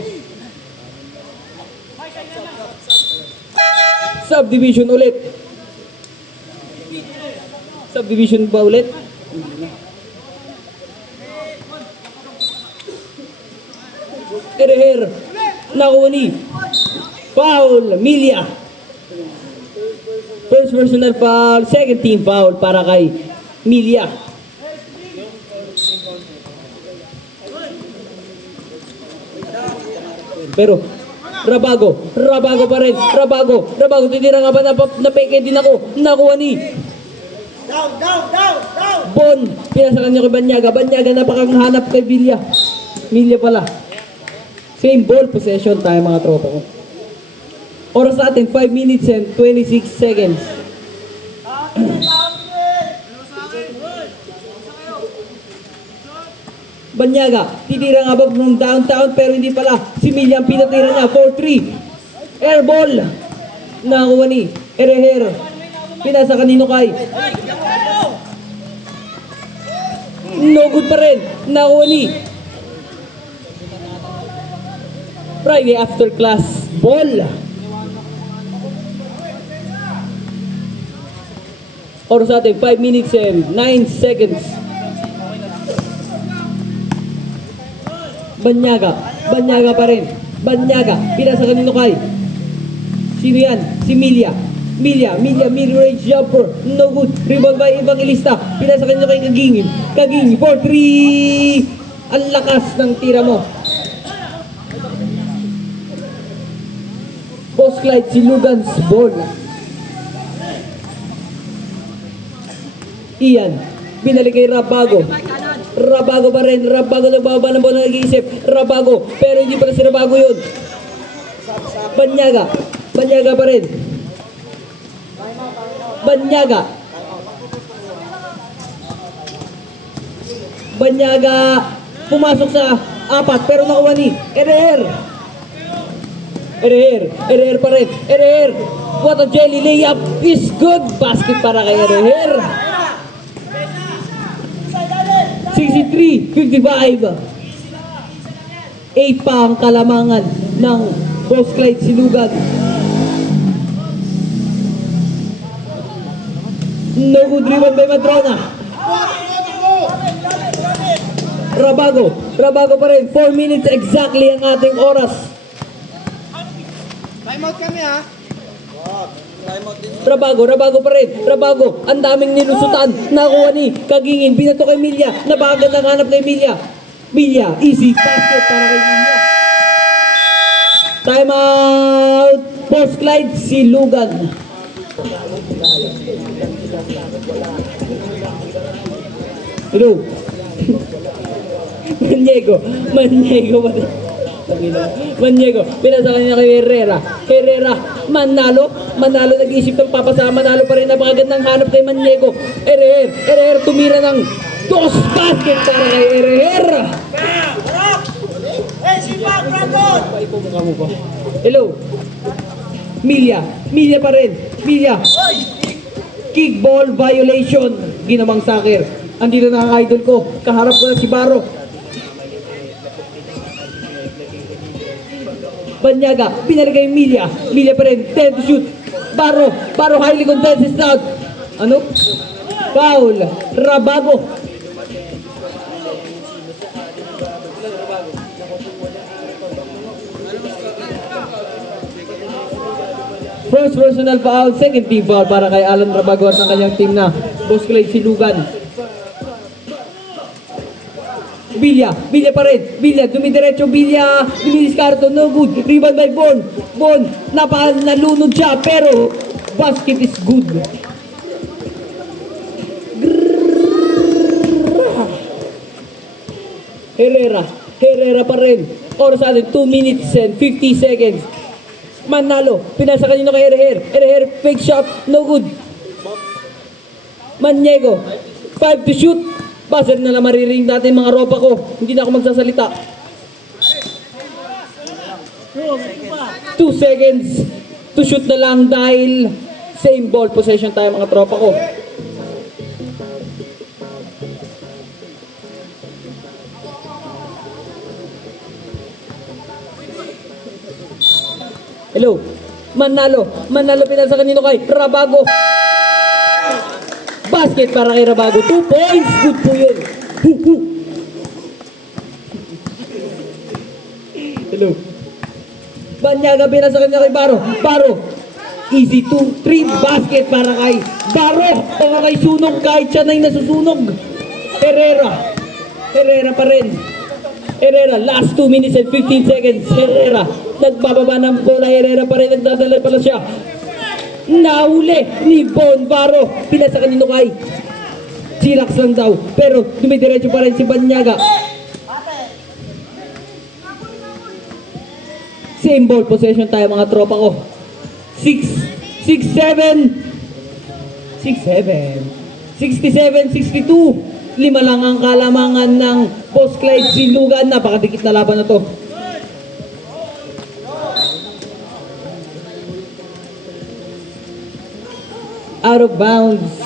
Subdivision ba ulit? Ereher. Nakuha ni foul. Milya. First personal foul. Second team foul para kay Milya. Pero Rabago pa rin. Rabago. Titira nga ba na peke din ako. Nakuha ni Down. Bon. Pinasa kanya kay Banyaga. Napakanghanap kay Milya. Milya pala. Same ball possession tayo mga tropa ko. Oras natin 5 minutes and 26 seconds. Banyaga, titira nga ba from downtown pero hindi pala. Si Milya ang pinatira niya, 4-3. Air ball. Nakakuha ni Ereher. Pinasa kanino kay. No good pa rin. Nakakuha ni Friday after class ball. Oras natin, 5 minutes and 9 seconds. Banyaga pa rin. Banyaga, pinasa kanino kay? Sino yan? Si Milya, mid-range jumper, no good. Rebound by Evangelista, pinasa kanino kay Kagingin, 4-3. Ang lakas ng tira mo. Boss Clyde, si Lugan's ball. Ian, binalik kay Rabago. Rabago pa rin. Rabago nagbaba ng bola, nag-iisip. Rabago, pero hindi pala si Rabago yun. Banyaga pa rin. Banyaga pumasok sa 4 pero nakuha ni Ereher pa rin. Ereher, what a jelly layup is good. Basket para kay Ereher. 63-55. 8 pa ang kalamangan ng Boss Clyde Silugan. No good rebound by Madrona. Rabago pa rin. 4 minutes exactly ang ating oras. Timeout kami ha. Timeout din. Rabago pa rin. Rabago, ang daming nilusutan. Nakuha ni Kagingin. Binato kay Milya. Napakaganda ng hanap kay Milya. Milya, easy basket para kay Milya. Time out. Boss Clyde Silugan. Hello. Maniego, pinasa kanina kay Herrera, Manalo, nag-iisip ng papasa, Manalo pa rin, napakagandang hanap kay Maniego. Herrera, tumira ng 2 basket para kay Herrera. Hello. Milya pa rin. Kickball violation, ginamang soccer. Andito na ang idol ko, kaharap ko na si Baro. Banyaga, pinalagay Milya pa rin, 10 to shoot. Baro, highly contested out. Ano? Foul, Rabago. First personal foul, second team foul para kay Alan Rabago at ang kanyang team na Boss Clyde Silugan. Bilya pa rin. Dumidiretso Bilya. Dumiliskarto, no good. Rebound by Bon, nalunod siya, pero basket is good. Herrera pa rin. Oras natin, 2 minutes and 50 seconds. Manalo, pinasa kanino kay Herrera, fake shot, no good. Maniego, 5 to shoot. Buzzer na lang maririnig natin mga ropa ko. Hindi na ako magsasalita. 2 seconds to shoot na lang dahil same ball possession tayo mga tropa ko. Hello. Manalo pinasa kanino kay Rabago. Basket para kay Rabago. 2 points. Good po yun. Hello. Banyaga pinasa kanino kay Baro. Easy 2-3 basket para kay Baro. O kay Sunog kahit siya na yung nasusunog. Herrera pa rin. Last 2 minutes and 15 seconds. Herrera, nagbababa ng bola. Herrera pa rin, nagdadala pala siya. Nahuli ni Bon Baro. Pinasa kanino kay Chilax lang daw. Pero dumidiretso pa rin si Banyaga. Same ball possession tayo mga tropa ko. 67-62. 5 lang ang kalamangan ng Boss Clyde Silugan. Napakadikit na laban na to. Out of bounds.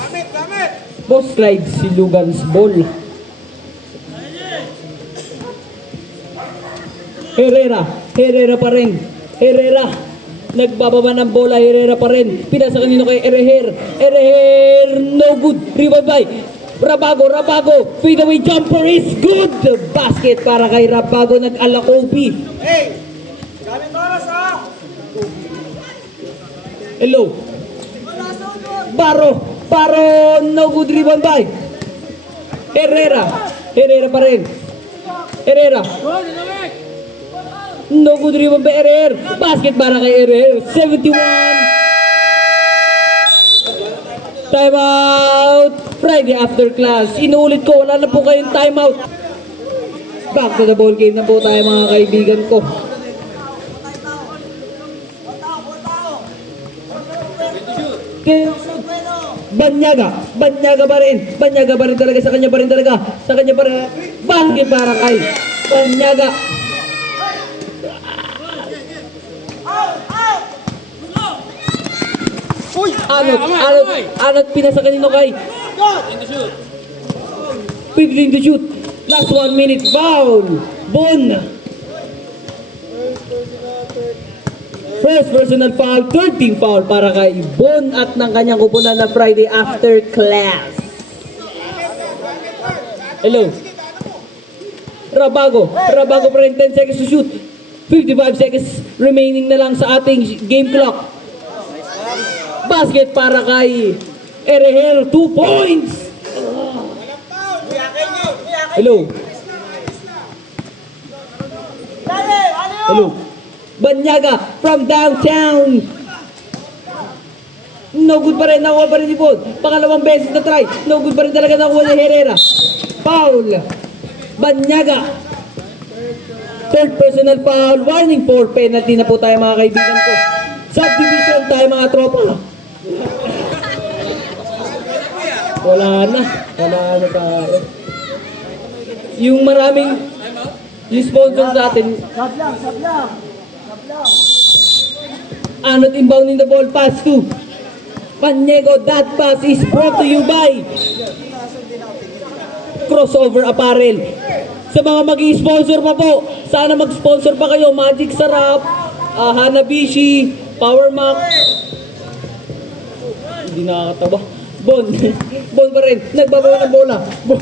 Boss Clyde Silugan's ball. Herrera pa rin. Nagbababa ng bola, Herrera pa rin. Pinasa kanino kay Ereher. Ereher, no good. Rebound by Rabago, fade away jumper is good! Basket para kay Rabago, nag-alakobi. Hey! Gamit oras ha! Hello. Baro, no good rebound by Herrera pa rin. Herrera. No good rebound by Herrera. Basket para kay Herrera. 71. Time out. Friday after class. Inuulit ko, wala na po kayong time out. Back to the ball game na po tayo mga kaibigan ko. Banyaga pa rin talaga, sa kanya pa rin. Basket para kay Banyaga. Anot, pinasa kanino kay 15 to shoot. Last 1 minute foul. Bon. First personal foul, 13 foul para kay Bon at ng kanyang kupunan na Friday after class. Hello. Rabago pa rin, 10 seconds to shoot. 55 seconds remaining na lang sa ating game clock. Basket para kay Ereher, 2 points. Hello. Banyaga from downtown. No good pa rin, nakuha pa rin ni Bon. Pangalawang beses na try. No good pa rin talaga nakuha ni Herrera. Foul. Banyaga. Third personal foul. Warning for penalty na po tayo mga kaibigan ko. Subdivision tayo mga tropa. Wala na tayo. Yung maraming yung sponsor sa atin. Sablang. Anot inbounding the ball, pass to Panyego. That pass is brought to you by Crossover Apparel. Sa mga mag-i-sponsor pa po, sana mag-sponsor pa kayo. Magic Sarap, Hanabishi, Power Max. Hindi nakakatawa. Bon pa rin, nagbabawa ng bola. Bon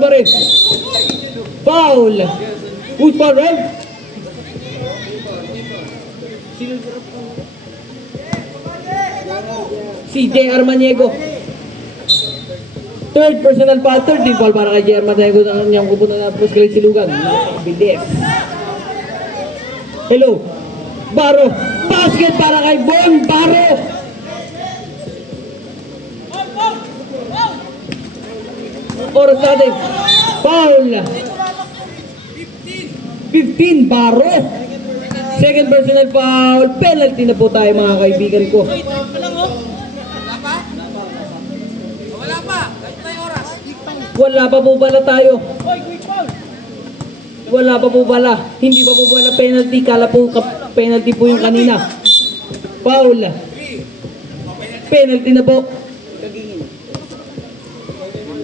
pa rin. Foul. Who's foul, right? Si J.R. Maniego. Third personal foul, 13 foul para kay J.R. Maniego na kanyang kupunan na Pusgalit Silugan. Bilis. Hello. Baro. Basket para kay Bon Baro. Oras natin. Foul. 15 Baro. Second personal foul. Penalty na po tayo mga kaibigan ko. Wala pa po pala tayo. Wala pa po pala. Hindi pa po pala penalty. Kala po penalty po yung kanina. Foul. Penalty na po.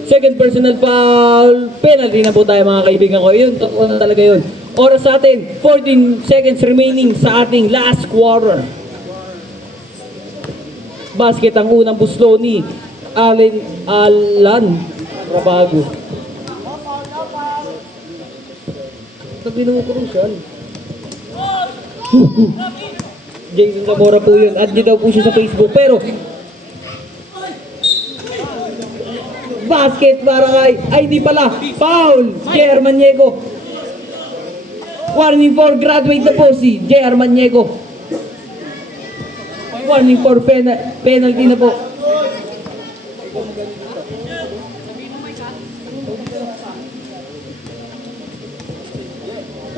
Second personal foul. Penalty na po tayo mga kaibigan ko. Yun, totoo na talaga yun. Oras sa atin, 14 seconds remaining sa ating last quarter. Basket ang unang buslo ni Alan Rabago. Sabi naman ko rin siya. Jason Zamora po yun. At di daw po siya sa Facebook. Pero basket para kay, ay di pala, foul, J.R. Maniego. Warning for graduate na po si J.R. Maniego. Warning for penalty na po.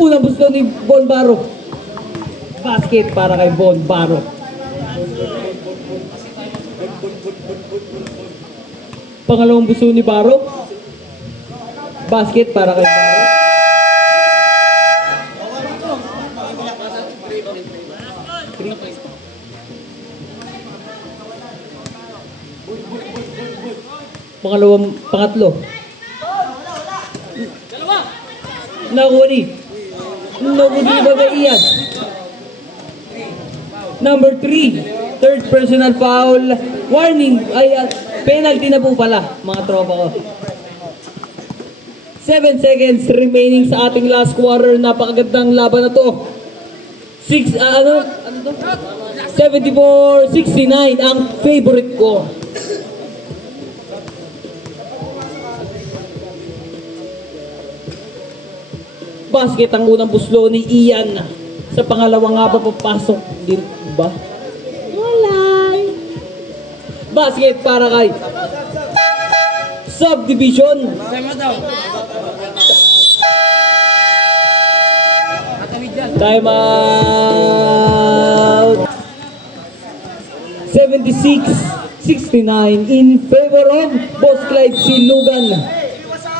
Unang busto ni Bon Baro. Basket para kay Bon Baro. Pangalawang buso ni Baro. Basket para kay Baro. Pangatlo. Nakuha ni. Nakuha ni Ian. Number 3, third personal foul. Warning, ay penalty na po pala, mga tropa ko. 7 seconds remaining sa ating last quarter. Napakagandang laban na to. 74-69 ang favorite ko. Basket ang unang buslo ni Ian. Sa pangalawang nga ba papasok din ba? Wala. Basket para kay Subdivision. Time out. 76-69 in favor of Boss Clyde Silugan. Iwas sa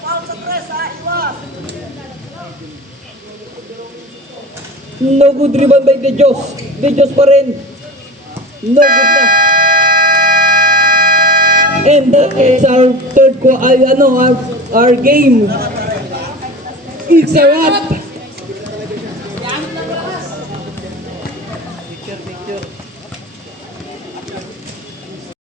foul sa tres ha, iwas. No good rebound by De Jos. De Jos pa rin. No good na. And that is our third our game. It's a wrap. Picture.